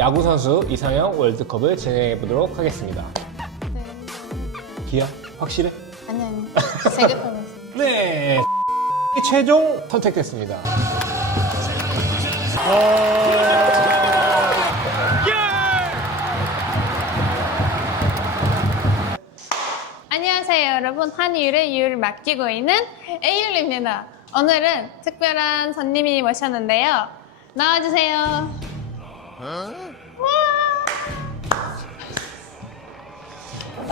야구 선수 이상형 월드컵을 진행해 보도록 하겠습니다. 네. 기아 확실해? 아니 생각하고 있어요. 네. 최종 선택됐습니다. 안녕하세요 여러분, 한이율의 이유를 맡기고 있는 에이율입니다. 오늘은 특별한 손님이 모셨는데요. 나와주세요.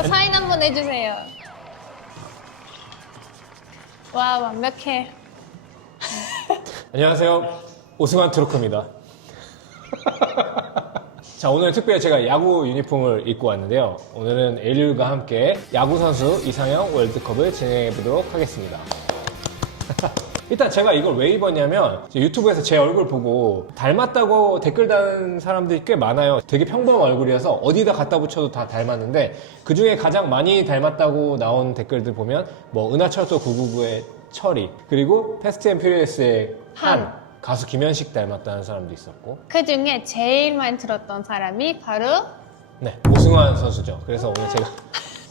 사인 한번 해주세요. 와, 완벽해. 안녕하세요. 오승환 트루크입니다. 자, 오늘 특별히 제가 야구 유니폼을 입고 왔는데요. 오늘은 에일과 함께 야구 선수 이상형 월드컵을 진행해 보도록 하겠습니다. 일단 제가 이걸 왜 입었냐면 유튜브에서 제 얼굴 보고 닮았다고 댓글 다는 사람들이 꽤 많아요. 되게 평범한 얼굴이어서 어디다 갖다 붙여도 다 닮았는데 그 중에 가장 많이 닮았다고 나온 댓글들 보면 뭐 은하철도 999의 철이, 그리고 패스트 앤 퓨리어스의 한, 가수 김현식 닮았다는 사람도 있었고, 그 중에 제일 많이 들었던 사람이 바로 네, 오승환 선수죠. 그래서 오늘 제가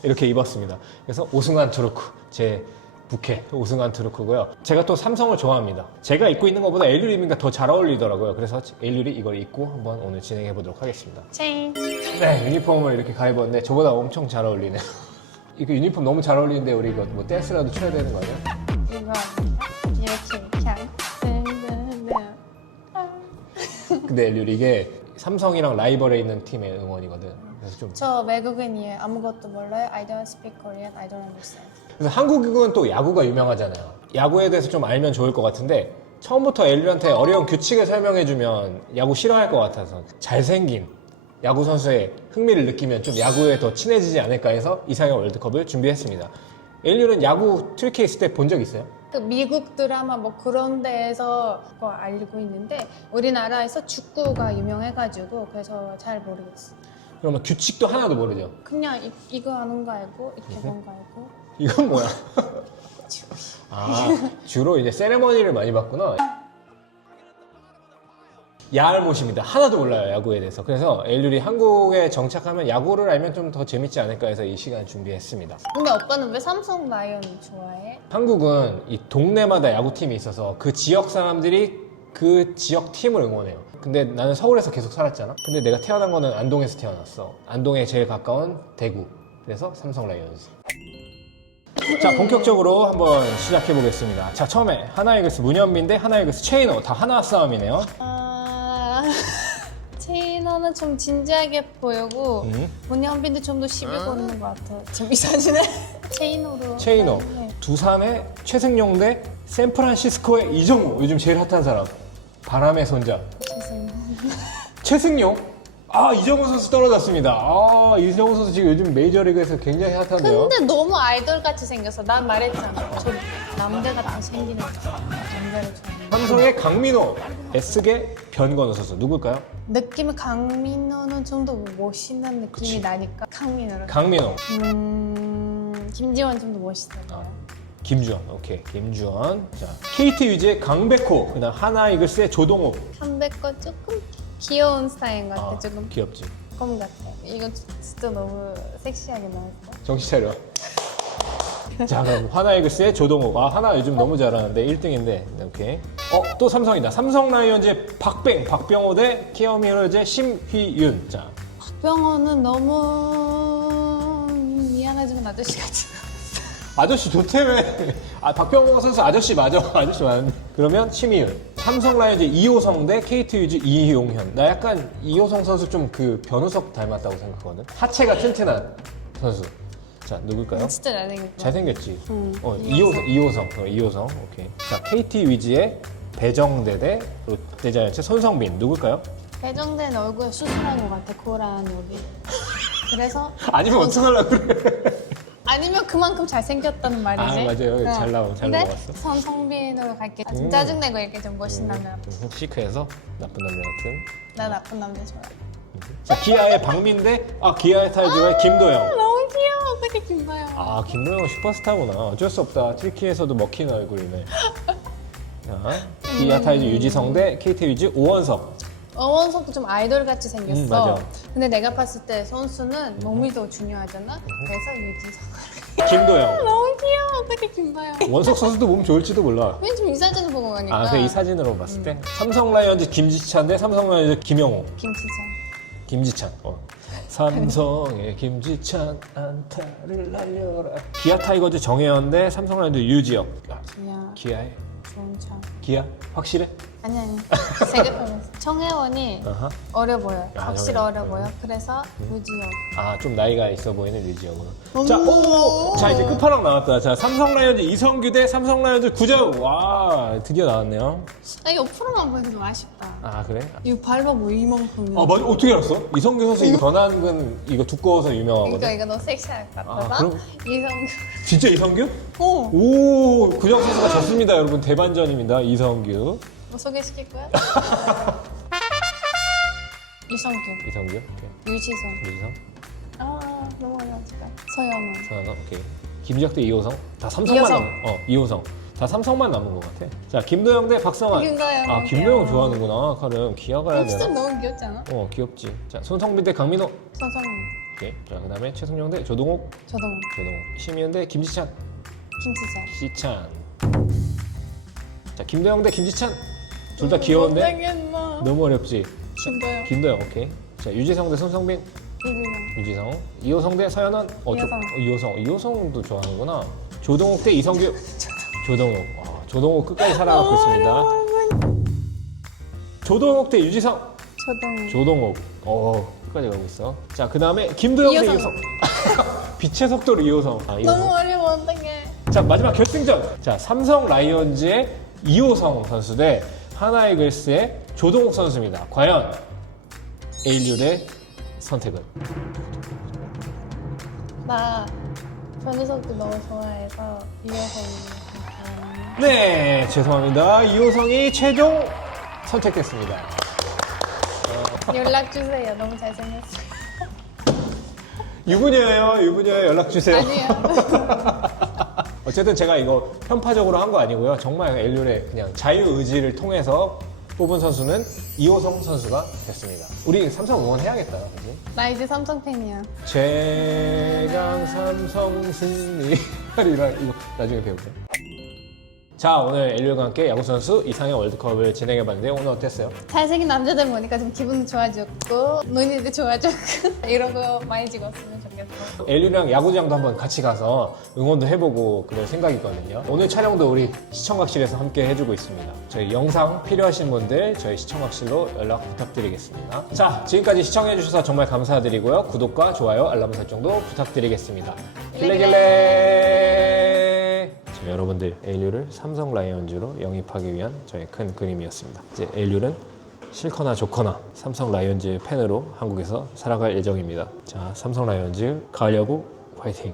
이렇게 입었습니다. 그래서 오승환 트루크, 제 부캐 오승환 트루크고요. 제가 또 삼성을 좋아합니다. 제가 입고 있는 것보다 에일리 입으니까 더 잘 어울리더라고요. 그래서 에일리 이걸 입고 한번 오늘 진행해 보도록 하겠습니다. 체인. 네, 유니폼을 이렇게 갈아입었는데 저보다 엄청 잘 어울리네요. 이거 유니폼 너무 잘 어울리는데 우리 이거 뭐 댄스라도 춰야 되는 거 아니야? 이거 이렇게 그냥 근데 에일리 이게 삼성이랑 라이벌에 있는 팀의 응원이거든. 그래서 좀 저 외국인이에요. 아무것도 몰라요. I don't speak Korean. I don't understand. 그래서 한국은 또 야구가 유명하잖아요. 야구에 대해서 좀 알면 좋을 것 같은데 처음부터 엘리한테 어려운 규칙을 설명해주면 야구 싫어할 것 같아서 잘생긴 야구 선수의 흥미를 느끼면 좀 야구에 더 친해지지 않을까 해서 이상형 월드컵을 준비했습니다. 엘리는 야구 트리케 있을 때 본 적 있어요? 그 미국 드라마 뭐 그런 데에서 그거 알고 있는데 우리나라에서 축구가 유명해가지고 그래서 잘 모르겠어요. 그러면 규칙도 하나도 모르죠? 그냥 이거 하는 거 알고 이렇게 하는 거 알고. 이건 뭐야? 아, 주로 이제 세레머니를 많이 봤구나. 야알못입니다. 하나도 몰라요, 야구에 대해서. 그래서 에일률이 한국에 정착하면 야구를 알면 좀 더 재밌지 않을까 해서 이 시간 준비했습니다. 근데 오빠는 왜 삼성 라이온 좋아해? 한국은 이 동네마다 야구팀이 있어서 그 지역 사람들이 그 지역 팀을 응원해요. 근데 나는 서울에서 계속 살았잖아. 근데 내가 태어난 거는 안동에서 태어났어. 안동에 제일 가까운 대구. 그래서 삼성 라이온즈. 자, 본격적으로 한번 시작해 보겠습니다. 자, 처음에 하나이글스 문현빈 대 하나이글스 최인호. 다 하나 싸움이네요. 체인호는 좀 진지하게 보이고 문현빈도 좀 더 시비 거는 것 같아. 지금 이 사진에 체인호로. 최인호. 네. 두산의 최승용 대 샌프란시스코의 이정우. 요즘 제일 핫한 사람. 바람의 손자. 죄송해요. 최승용? 아, 이정우 선수 떨어졌습니다. 아, 이정우 선수 지금 요즘 메이저리그에서 굉장히 핫한데요. 근데 너무 아이돌 같이 생겼어. 난 말했잖아. 저 남자 같이 생기는 거. 남자를 좋아해. 삼성의 강민호, S계 변건우 선수 누굴까요? 느낌은 강민호는 좀 더 멋있는 느낌이 그치. 나니까 강민호를. 강민호, 김지원 좀 더 멋있어요. 김주원, 오케이, 김주원. 자, KT 위즈의 강백호, 그다음 하나 이글스의 조동욱. 한백거 조금 귀여운 스타일인 것 같아. 아, 조금 귀엽지. 꿈 같아. 이거 진짜 너무 섹시하게 나왔어. 정신 차려. 자, 그럼 하나 이글스의 조동욱. 아, 하나 요즘 너무 잘하는데 1등인데, 오케이. 또 삼성이다. 삼성 라이온즈의 박병호 대 키움히어로즈의 심휘윤. 자, 박병호는 너무 미안하지만 아저씨 같이. 아저씨 좋다며. 아, 박병호 선수 아저씨 맞아. 아저씨 맞는데. 그러면 심희윤. 삼성 라이온즈 이호성 대 KT 위즈 이용현. 나 약간 이호성 선수 좀 그 변우석 닮았다고 생각하거든. 하체가 튼튼한 선수. 자, 누굴까요? 진짜 잘생겼어. 잘생겼지. 이호성. 이호성. 오케이. 자, KT 위즈의 배정대 대 롯데자이언츠 손성빈. 누굴까요? 배정된 얼굴에 수술한 것 같아. 코랑 여기. 그래서 아니면 어떡하려고 그래. 아니면 그만큼 잘생겼다는 말이지. 아, 맞아요. 잘 근데 넘어갔어. 손성빈으로 갈게. 좀 짜증내고 이렇게 좀 멋있는 남자. 좀 시크해서 나쁜 남자 같은. 나 나쁜 남자 좋아. 자, 기아의 박민 대 기아의 타이즈의 김도영. 너무 귀여워. 어떻게 김봐요. 아, 김도영은 슈퍼스타구나. 어쩔 수 없다. 트리키에서도 먹히는 얼굴이네. 자, 기아 타이즈 유지성 대 KT 위즈 오원석. 어원석도 좀 아이돌 같이 생겼어. 맞아. 근데 내가 봤을 때 선수는 몸이 더 중요하잖아. 그래서 유지성. 김도영. 너무 귀여워. 어떻게 김다영? 원석 선수도 몸 좋을지도 몰라. 왠지 이 사진을 보고 가니까. 아, 그 이 사진으로 봤을 때 삼성 라이온즈 김지찬 대 삼성 라이온즈 김영호. 김지찬. 삼성의 김지찬 안타를 날려라. 기아 타이거즈 정혜연 대 삼성 라이온즈 유지혁. 기아의 좋은 차. 기아 확실해? 아니. 생각해봤어. 정혜원이 아하. 어려 보여. 아, 확실히 정혜원. 어려 보여. 그래서 유지혁. 아, 좀 나이가 있어 보이는 유지혁으로. 자, 이제 끝판왕 나왔다. 자, 삼성 라이온즈 이성규 대 삼성 라이온즈 구자욱. 와, 드디어 나왔네요. 나 이거 프로만 보니까 좀 아쉽다. 아, 그래? 이거 밟아 뭐 이만큼이야. 아, 맞아. 어떻게 알았어? 이성규 선수 이거 변환근 이거 두꺼워서 유명하거든. 그러니까 이거 너 섹시할 것 같아서 아, 그럼? 이성규. 진짜 이성규? 오. 오, 구자욱 선수가 졌습니다, 여러분. 대반전입니다, 이성규. 뭐 소개시킬 거야? 이성규. 이성규? 오케이. 유지성. 유지성? 아 너무 어려워 진짜. 서영은. 서현아, 오케이. 김지혁 대 이호성? 다 삼성만 이호성. 남은, 이호성. 다 삼성만 남은 것 같아. 자, 김도영 대 박성환. 김도영. 아, 김도영 좋아하는구나, 카름. 기아 가야 진짜 되나? 너무 귀엽지 않아? 귀엽지. 자, 손성빈 대 강민호. 선성민. 오케이. 자, 그 다음에 최승용 대 조동욱. 조동욱. 심희연 대 김지찬. 김치자. 자, 김도영 대 김지찬. 둘 다 귀여운데? 못하겠나. 너무 어렵지? 김도영. 김도영, 오케이. 자, 유지성 대 손성빈. 유지성. 이호성 대 서현원. 이호성도 좋아하는구나. 조동욱 대 이성규. 조동욱. 조동욱 끝까지 살아가고 있습니다. 조동욱 대 유지성. 조동욱. 끝까지 가고 있어. 자, 그 다음에 김도영 대 이호성. 이호성. 빛의 속도로 이호성. 이호성. 너무 어려워 어떡해. 자, 마지막 결승전. 자, 삼성 라이온즈의 이호성 선수 대 하나이글스의 조동욱 선수입니다. 과연 에일률의 선택은? 나 변우석도 너무 좋아해서 이호성이. 네, 죄송합니다. 이호성이 최종 선택됐습니다. 연락 주세요. 너무 잘생겼어요. 유부녀예요. 연락 주세요. 아니에요. 어쨌든 제가 이거 편파적으로 한 거 아니고요. 정말 에일률의 그냥 자유의지를 통해서 뽑은 선수는 이호성 선수가 됐습니다. 우리 삼성 응원해야겠다, 그지? 나 이제 삼성 팬이야. 최강 삼성 승리하리라. 이거 나중에 배울게요. 자, 오늘 에일률과 함께 야구선수 이상형 월드컵을 진행해봤는데 오늘 어땠어요? 잘생긴 남자들 보니까 좀 기분도 좋아졌고 눈이도 좋아졌고 이런 거 많이 찍었으면 좋겠어. 에일률이랑 야구장도 한번 같이 가서 응원도 해보고 그럴 생각이거든요. 오늘 촬영도 우리 시청각실에서 함께 해주고 있습니다. 저희 영상 필요하신 분들 저희 시청각실로 연락 부탁드리겠습니다. 자, 지금까지 시청해주셔서 정말 감사드리고요. 구독과 좋아요, 알람 설정도 부탁드리겠습니다. 길래길래. 여러분들, 에일률을 삼성 라이온즈로 영입하기 위한 저의 큰 그림이었습니다. 이제 에일률은 싫거나 좋거나 삼성 라이온즈 팬으로 한국에서 살아갈 예정입니다. 자, 삼성 라이온즈 가을 야구 화이팅!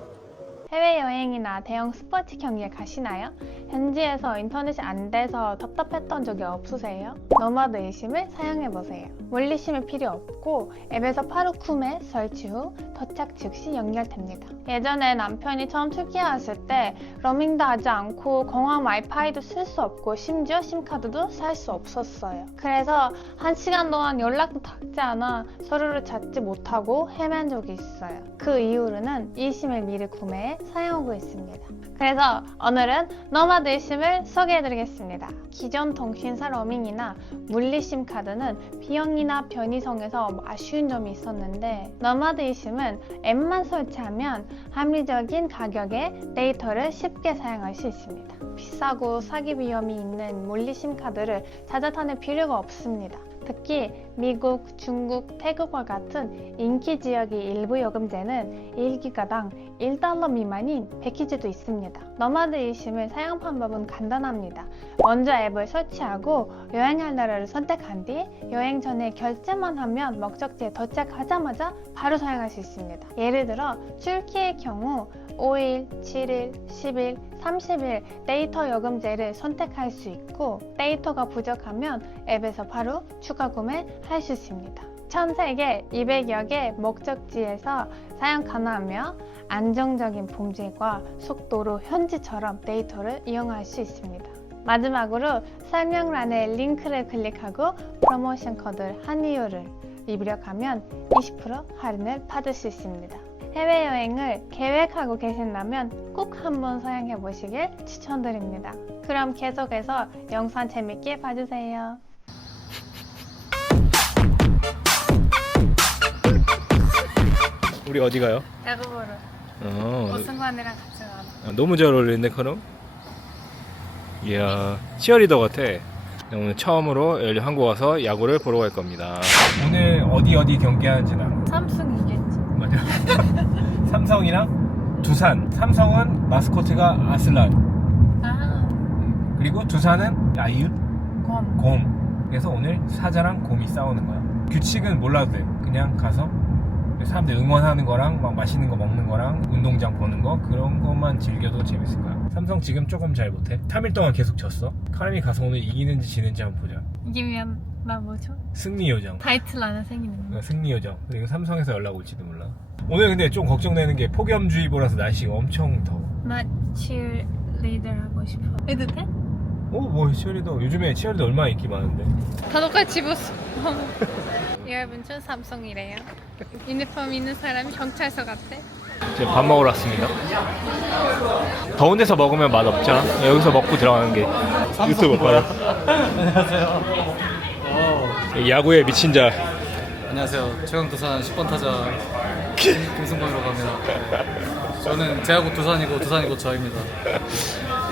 해외여행이나 대형 스포츠 경기에 가시나요? 현지에서 인터넷이 안 돼서 답답했던 적이 없으세요? 노마드 eSIM을 사용해보세요. 물리심이 필요 없고 앱에서 바로 구매, 설치 후 도착 즉시 연결됩니다. 예전에 남편이 처음 터키 왔을 때 로밍도 하지 않고 공항 와이파이도 쓸 수 없고 심지어 심카드도 살 수 없었어요. 그래서 1시간 동안 연락도 닿지 않아 서로를 찾지 못하고 헤맨 적이 있어요. 그 이후로는 eSIM을 미리 구매해 사용하고 있습니다. 그래서 오늘은 노마드 eSIM을 소개해드리겠습니다. 기존 통신사 로밍이나 물리심 카드는 비용이나 편의성에서 아쉬운 점이 있었는데 노마드 eSIM은 앱만 설치하면 합리적인 가격에 데이터를 쉽게 사용할 수 있습니다. 비싸고 사기 위험이 있는 물리심 카드를 찾아 다닐 필요가 없습니다. 특히 미국, 중국, 태국과 같은 인기 지역의 일부 요금제는 1기가당 1달러 미만인 패키지도 있습니다. 노마드 eSIM의 사용 방법은 간단합니다. 먼저 앱을 설치하고 여행할 나라를 선택한 뒤 여행 전에 결제만 하면 목적지에 도착하자마자 바로 사용할 수 있습니다. 예를 들어 튀르키예의 경우 5일, 7일, 10일, 30일 데이터 요금제를 선택할 수 있고 데이터가 부족하면 앱에서 바로 추가 구매할 수 있습니다. 전 세계 200여 개 목적지에서 사용 가능하며 안정적인 품질과 속도로 현지처럼 데이터를 이용할 수 있습니다. 마지막으로 설명란에 링크를 클릭하고 프로모션 코드 한이유를 입력하면 20% 할인을 받을 수 있습니다. 해외여행을 계획하고 계신다면 꼭 한번 사용해 보시길 추천드립니다. 그럼 계속해서 영상 재밌게 봐주세요. 우리 어디 가요? 야구 보러 오승관이랑 같이 가요. 너무 잘 어울리는데 그럼? 이야, 치어리더 같아. 오늘 처음으로 LU 한국 와서 야구를 보러 갈 겁니다. 오늘 어디 경기 하는지는 알아? 삼성이겠지. 맞아. 삼성이랑 두산. 삼성은 마스코트가 아슬란. 아, 그리고 두산은 아이유, 곰. 곰. 그래서 오늘 사자랑 곰이 싸우는 거야. 규칙은 몰라도 돼. 그냥 가서 사람들 응원하는 거랑 막 맛있는 거 먹는 거랑 운동장 보는 거 그런 것만 즐겨도 재밌을 거야. 삼성 지금 조금 잘 못해. 3일 동안 계속 졌어. 카림이 가서 오늘 이기는지 지는지 한번 보자. 이기면 나 뭐죠? 승리 요정. 타이틀 안에 생기는 거. 승리 요정. 그리고 삼성에서 연락 올지도 몰라. 오늘 근데 좀 걱정되는 게 폭염주의보라서 날씨가 엄청 더워. 나 치어리더 하고 싶어. 해도 돼? 뭐 치어리더. 요즘에 치어리더 얼마나 인기 많은데. 다 똑같이 입었어. 여러분 저 삼성이래요. 유니폼 있는 사람이 경찰서 같아. 지금 밥 먹으러 왔습니다. 더운 데서 먹으면 맛없죠. 여기서 먹고 들어가는 게 유튜브 봐요. 안녕하세요. 야구에 미친 자. 안녕하세요. 최강 두산 10번 타자 김승범이라고 합니다. 저는 제하고 두산이고 저입니다.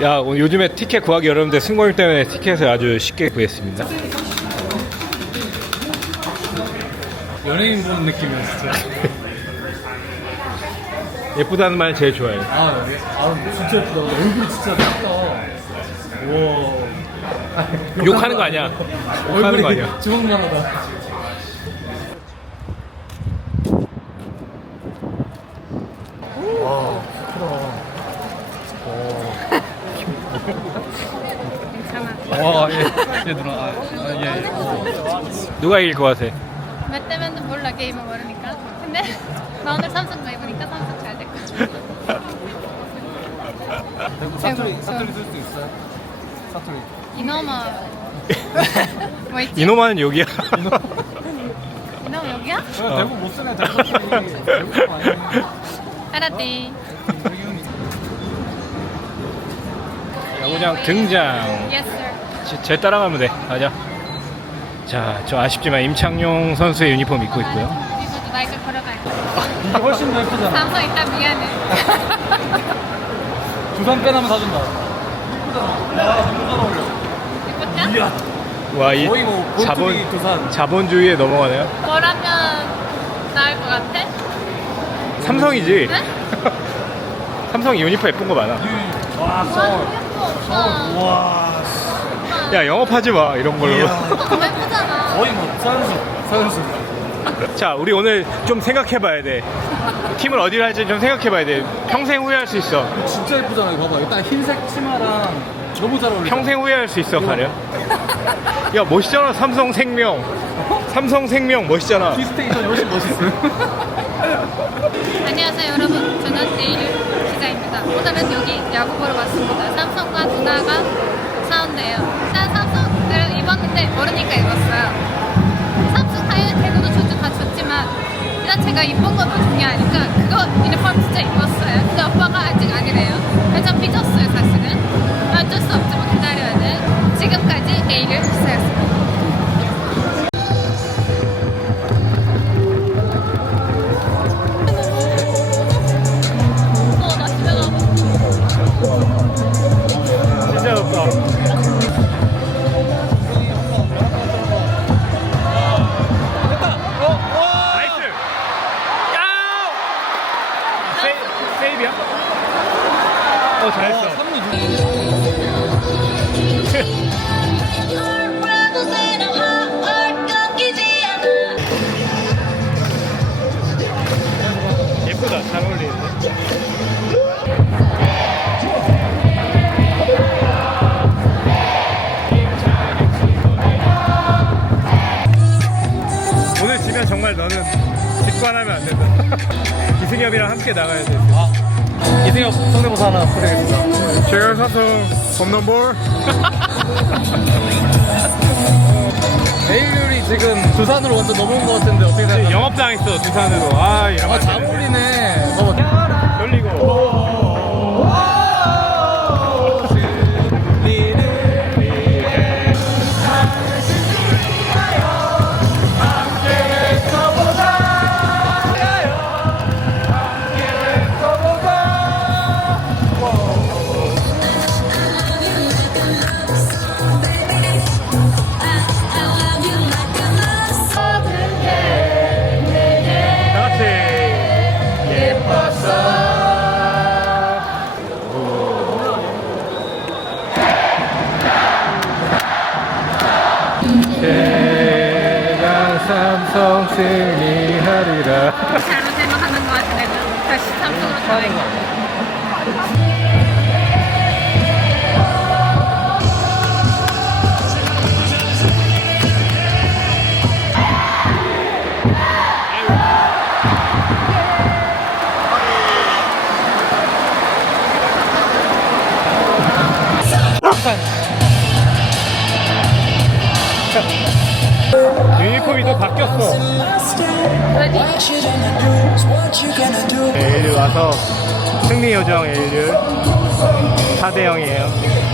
야, 오늘 요즘에 티켓 구하기 어려운데 승범이 때문에 티켓을 아주 쉽게 구했습니다. 연예인 보는 느낌이야 진짜. 예쁘다는 말 제일 좋아해. 진짜 예쁘다. 얼굴이 진짜 작다. 우와. 욕하는 거 아니야. 욕하는 거 아니야. 주먹만하다. 괜찮아. 와, 예 누나. 예. 누가 이길 것 같아? 몇 대면도 몰라 게임을 모르니까. 근데 나 오늘 삼성 가입으니까 삼성 잘 될 거야. 사투리 쓸 수 있어요? 사투리. 이놈아. 뭐 있지? 이놈아는 여기야. 이놈 여기야? 대부분 못 쓰네. 대부분 아니네. 알았디. 야구장 등장. Yes sir. 제 따라가면 돼. 가자. 자, 저 아쉽지만 임창용 선수의 유니폼 입고 있고요. 이것도 나이가 걸어가요. 이게 훨씬 더 예쁘잖아. 삼성 이따 미안해. 두산 빼나면 사준다. 이쁘잖아. 와, 너무 잘 어울려. 예뻤죠? 와, 이 거의 뭐 본투비 두산. 자본주의에 넘어가네요. 뭐라면 나을 것 같아? 삼성이지. 네? 삼성 유니폼 예쁜 거 많아. 와, 너무 예뻐 오빠. 와, 야, 영업하지 마 이런 걸로. 오빠 너무 예쁘잖아. 거의 뭐 선수. 자, 우리 오늘 좀 생각해봐야 돼. 팀을 어디로 할지 좀 생각해봐야 돼. 평생 후회할 수 있어. 진짜 예쁘잖아. 이거 봐봐. 일단 흰색 치마랑 너무 잘 어울려. 평생 후회할 수 있어, 가려. 야, 멋있잖아, 삼성생명. 삼성생명 멋있잖아. 디스테이션이 훨씬 멋있어요. 안녕하세요 여러분. 저는 에이류 기자입니다. 오늘은 여기 야구 보러 왔습니다. 삼성과 두나가 싸운대요. 일단 삼성을 입었는데 모르니까 입었어요. 삼성 당연히 대구도 좋죠. 다 좋지만 일단 제가 입은 것도 중요하니까 그거 유니폼 진짜 입었어요. 근데 오빠가 아직 아니래요. 그래서 삐졌어요 사실은. 어쩔 수 없지만 기다려야 돼. 지금까지 에이류 기자였습니다. 나 집에 가고 진짜 좋다. 나이스. 야! 세이브야? 잘했어. 3루 예쁘다. 잘 어울리는데. 오늘 지면 정말 너는 직관하면 안 된다. 이승엽이랑 함께 나가야 돼. 이승엽 성대모사 하나 부탁드리겠습니다. 제가 사성 홈런볼 에일률이 지금 두산으로 완전 넘어온 것 같은데 어떻게 생각하세요? 영업당했어 두산으로. 아 이러면 안 잘 되네. 어울리네. 봐봐. 열리고. 다 같이 대강 삼성 승리하리라. 잘못 생각하는 것 같아. 내가 다시 삼성으로 가야겠다. 유니폼이 또 바뀌었어. 에일류 와서 승리 요정 에일류 4대 0이에요.